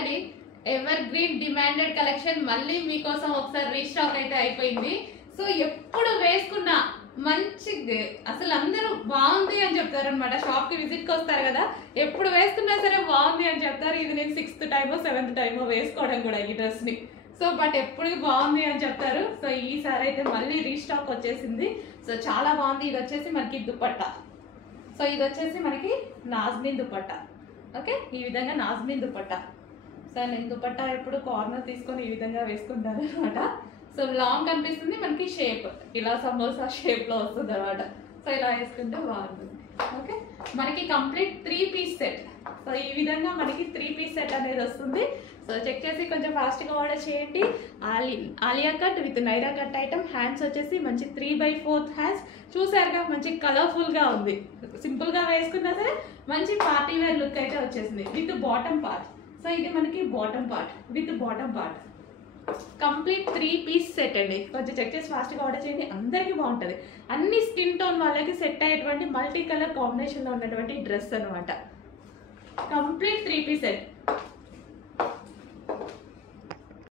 అండి, ever green demanded collection మళ్ళీ మీకోసం ఒకసారి రీస్టాక్ అయితే అయిపోయింది. సో ఎప్పుడు వేసుకున్నా మంచి అసలు అందరూ బాగుంది అని చెప్తారు అనమాట. షాప్ కి విజిట్ కి వస్తారు కదా, ఎప్పుడు వేసుకున్నా సరే బాగుంది అని చెప్తారు. ఇది నేను 6th టైమో 7th టైమో వేసుకోవడం కూడా ఈ డ్రెస్ ని. సో బట్ ఎప్పుడు బాగుంది అని చెప్తారు. సో ఈసారి అయితే మళ్ళీ రీస్టాక్ వచ్చేసింది. సో చాలా బాగుంది. ఇది వచ్చేసి మనకి దుపట్టా. సో ఇది వచ్చేసి మనకి నాజ్మిన్ దుపట్టా. ఓకే, ఈ విధంగా నాజ్మిన్ దుపట్టా. సో నేను దుపట్టా ఎప్పుడు కార్నర్ తీసుకొని ఈ విధంగా వేసుకుంటాను అనమాట. సో లాంగ్ కనిపిస్తుంది, మనకి షేప్ ఇలా సమోసా షేప్ లో వస్తుంది అనమాట. సో ఇలా వేసుకుంటే బాగుంటుంది. ఓకే, మనకి కంప్లీట్ 3 పీస్ సెట్. సో ఈ విధంగా మనకి 3 పీస్ సెట్ అనేది వస్తుంది. సో చెక్ చేసి కొంచెం ఫాస్ట్ గా ఆర్డర్ చేయండి. Alia cut with Naira cut item. Hands వచ్చేసి మంచి 3/4 హ్యాండ్స్. చూసారుగా మంచి కలర్ఫుల్ గా ఉంది. సింపుల్ గా వేసుకున్నా సరే మంచి పార్టీ వేర్ లుక్ అయితే వచ్చేసింది విత్ బాటమ్ పార్ట్. సో ఇది మనకి bottom part with bottom part. Complete 3 piece set అండి. కొంచెం చెక్ చేసి ఫాస్ట్ గా ఆర్డర్ చేయండి, అందరికీ బాగుంటుంది. అన్ని స్కిన్ టోన్ వాళ్ళకి సెట్ అయ్యేటువంటి మల్టీ కలర్ కాంబినేషన్ లో ఉన్నటువంటి డ్రెస్ అనమాట. Complete 3 piece set.